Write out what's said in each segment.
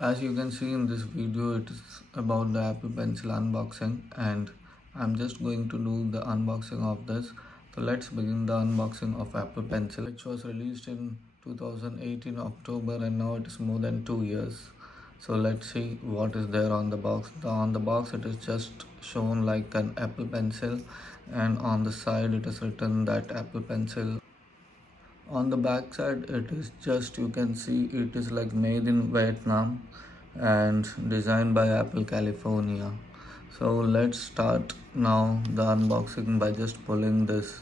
As you can see in this video, it is about the Apple Pencil unboxing, and I'm just going to do the unboxing of this. So let's begin the unboxing of Apple Pencil, which was released in 2018 October, and now it is more than 2 years. So let's see what is there on the box. On the box it is just shown like an Apple Pencil, and on the side it is written that Apple Pencil. On the back side it is just, you can see it is like made in Vietnam and designed by Apple California. So let's start now the unboxing by just pulling this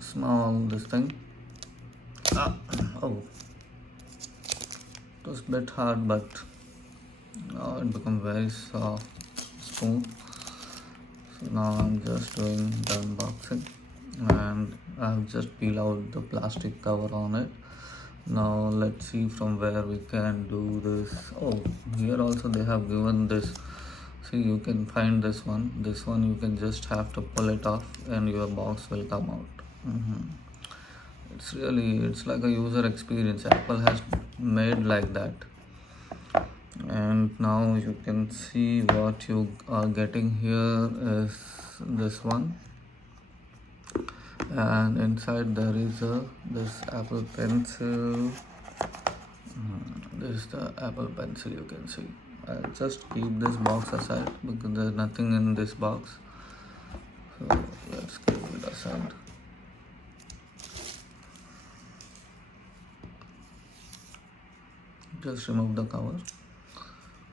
small this thing. Oh, it was a bit hard, but now it become very soft, smooth. So now I'm just doing the unboxing, and I've just peeled out the plastic cover on it. Now let's see from where we can do this. Oh, here also they have given this. See, you can find this one you can just have to pull it off and your box will come out. It's like a user experience Apple has made like that. And now you can see what you are getting. Here is this one, and inside there is this Apple Pencil. This is the Apple Pencil, you can see. I'll just keep this box aside because there's nothing in this box, so let's keep it aside. Just remove the cover,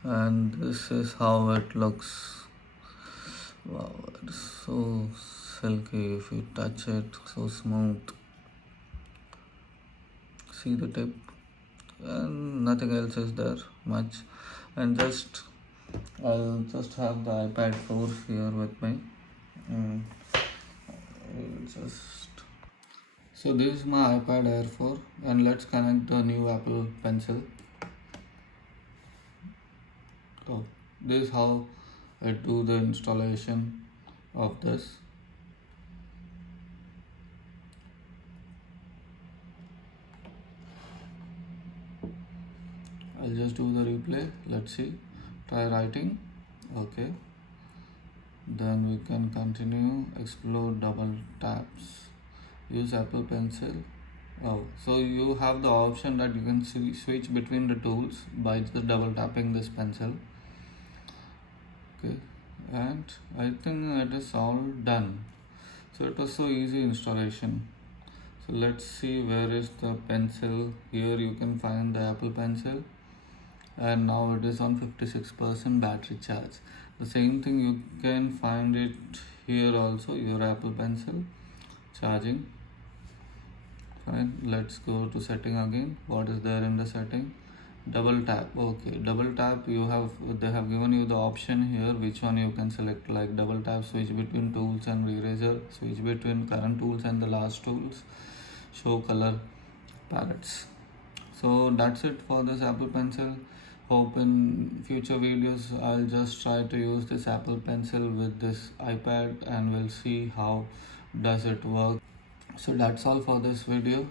and this is how it looks. Wow, it's so silky. If you touch it, so smooth. See the tip, and nothing else is there much. And I'll just have the iPad 4 here with me, and I'll just. So this is my iPad Air 4, and let's connect the new Apple Pencil. So this is how I do the installation of this. I'll just do the replay. Let's see. Try writing. Okay. Then we can continue. Explore double taps. Use Apple Pencil. Oh, so you have the option that you can switch between the tools by just double tapping this pencil. Okay, and I think it is all done. So it was so easy installation. So let's see where is the pencil. Here you can find the Apple Pencil, and now it is on 56% battery charge. The same thing you can find it here also, your Apple Pencil charging. Fine, let's go to setting again. What is there in the setting? Double tap. Okay, double tap, they have given you the option here which one you can select, like double tap, switch between tools and eraser, switch between current tools and the last tools, show color palettes. So that's it for this Apple Pencil. Hope in future videos I'll just try to use this Apple Pencil with this iPad, and we'll see how does it work. So that's all for this video.